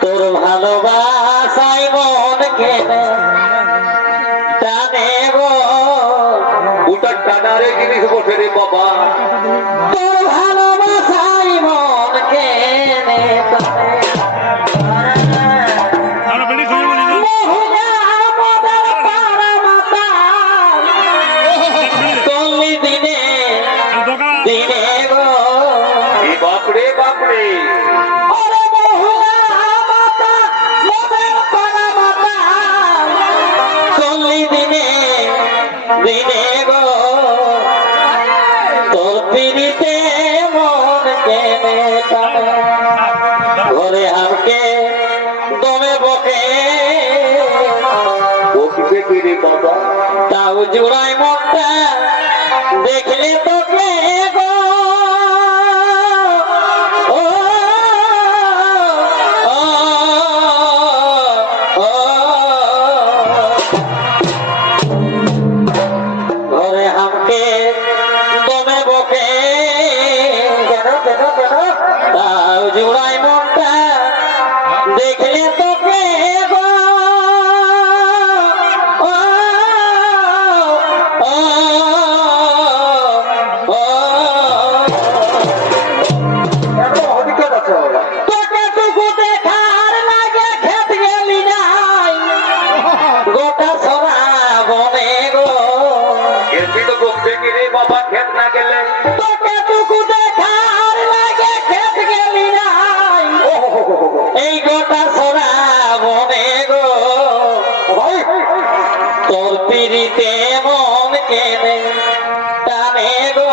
তোর ভালোবাসাই মন কেনে টানে গো। ওটা টানারে জিনিস বসে রে বাবা। তোর ভালোবাসাই মন কেনে দিনে দিনে গো। বাপরে বাপরে। দিনে দিনে গো তোর পিড়িতে মন কেনে ঘরে দমে বকে। বাবা তাও জোড়াই মনটা দেখলে তোকে গো। এর পিঠ প্রত্যেকে রে বাবা খেত না গেলে। এই গোটা সোনা মনে গো। তোর পিড়িতে মন কেনে টানে গো।